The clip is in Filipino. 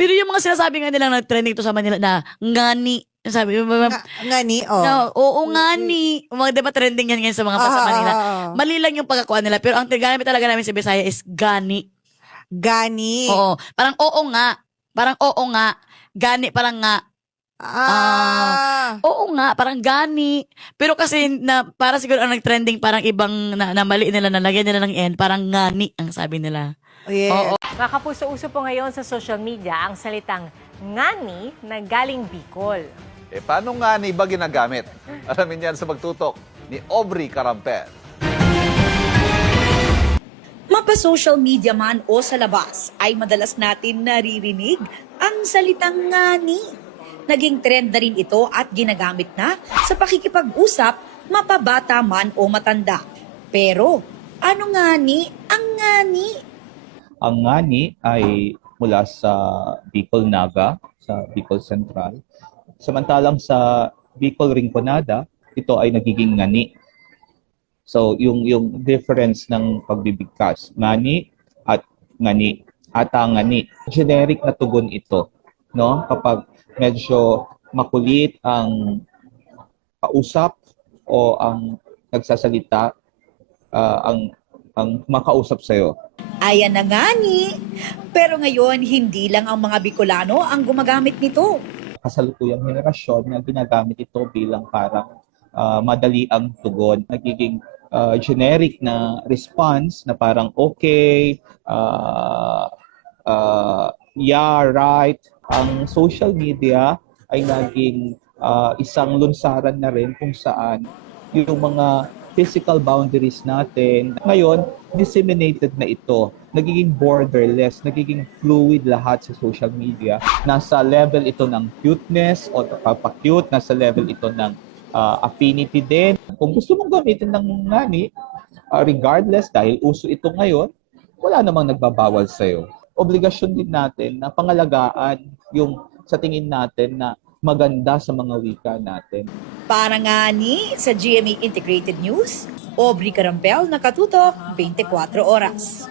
Pero yung mga sinasabi nga nilang nag-trending to sa Manila na ngani, sabi Ngani, na, oo ngani. Mga diba trending yan ngayon sa mga sa Manila. Mali lang yung pagkakuha nila. Pero ang gamit talaga namin sa Bisaya is gani. Gani. Oo. Parang oo nga. Parang oo nga. Gani parang nga. Oo nga, parang gani. Pero kasi na para siguro ang nag-trending parang ibang na mali nila, nalagyan nila ng N, parang ngani ang sabi nila. Yes. Mga kapuso-uso po ngayon sa social media ang salitang ngani na galing Bicol. Paano nga ni ba ginagamit? Alamin yan sa magtutok ni Aubrey Carampel. Mapa-social media man o sa labas ay madalas natin naririnig ang salitang ngani. Naging trend na rin ito at ginagamit na sa pakikipag-usap, mapabata man o matanda. Pero, ano ngani ang ngani? Ang ngani ay mula sa Bicol Naga, sa Bicol Central. Samantalang sa Bicol Rinconada, ito ay nagiging ngani. So, yung difference ng pagbibigkas, ngani at ngani, ngani. Generic na tugon ito, no? Kapag medyo makulit ang kausap o ang nagsasalita, ang makausap sa'yo. Ayan na ngani. Pero ngayon, hindi lang ang mga Bicolano ang gumagamit nito. Kasalukuyang henerasyon na ginagamit ito bilang parang madali ang tugon. Nagiging generic na response na parang okay, yeah, right. Ang social media ay naging isang lunsaran na rin kung saan yung mga physical boundaries natin ngayon disseminated na ito. Nagiging borderless, nagiging fluid lahat sa social media. Nasa level ito ng cuteness o pagpa-cute, nasa level ito ng affinity din. Kung gusto mong gamitin ng ngani, regardless dahil uso ito ngayon, wala namang nagbabawal sa'yo. Obligasyon din natin na pangalagaan yung sa tingin natin na maganda sa mga wika natin. Para ngani sa GMA Integrated News, Aubrey Carampel, Nakatutok, 24 Oras.